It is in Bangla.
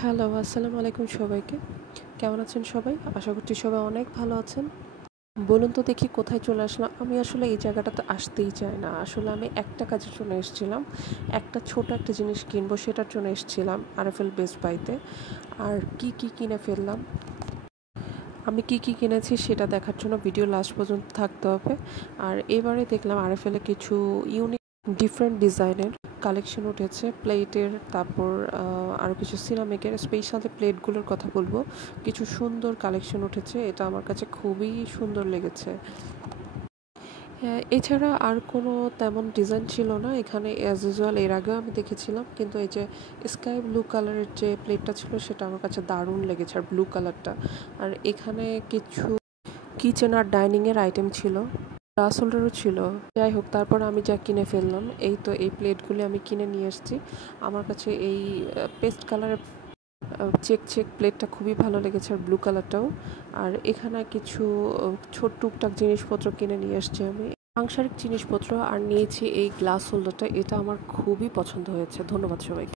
হ্যালো, আসসালামু আলাইকুম সবাইকে। কেমন আছেন সবাই? আশা করছি সবাই অনেক ভালো আছেন। বলুন তো দেখি কোথায় চলে আসলাম? আমি আসলে এই জায়গাটাতে আসতেই চাই না। আসলে আমি একটা কাজের জন্য এসেছিলাম। একটা ছোট একটা জিনিস কিনবো সেটার জন্য এসেছিলাম আরএফএল বেস্ট বাইতে। আর কি কিনে ফেললাম? আমি কি কিনেছি সেটা দেখার জন্য ভিডিও লাস্ট পর্যন্ত থাকতে হবে। আর এবারে দেখলাম আরএফএলে কিছু ইউনিক ডিফারেন্ট ডিজাইনের কালেকশন উঠেছে প্লেটের, তারপর আরও কিছু সিরামিকের স্পেশালি প্লেটগুলোর কথা বলবো। কিছু সুন্দর কালেকশন উঠেছে, এটা আমার কাছে খুবই সুন্দর লেগেছে। হ্যাঁ, এছাড়া আর কোনো তেমন ডিজাইন ছিল না এখানে। অ্যাজ ইউজুয়াল এর আগেও আমি দেখেছিলাম, কিন্তু এই যে স্কাই ব্লু কালারের যে প্লেটটা ছিল সেটা আমার কাছে দারুণ লেগেছে, আর ব্লু কালারটা। আর এখানে কিছু কিচেন আর ডাইনিংয়ের আইটেম ছিল, গ্লাস হোল্ডারও ছিল। যাই হোক, তারপর আমি যা কিনে ফেললাম, এই তো এই প্লেটগুলি আমি কিনে নিয়ে এসেছি। আমার কাছে এই পেস্ট কালারের চেক প্লেটটা খুবই ভালো লেগেছে, আর ব্লু কালারটাও। আর এখানে কিছু ছোট টুকটাক জিনিসপত্র কিনে নিয়ে এসেছি আমি, সাংসারিক জিনিসপত্র। আর নিয়েছি এই গ্লাস হোল্ডারটা, এটা আমার খুবই পছন্দ হয়েছে। ধন্যবাদ সবাইকে।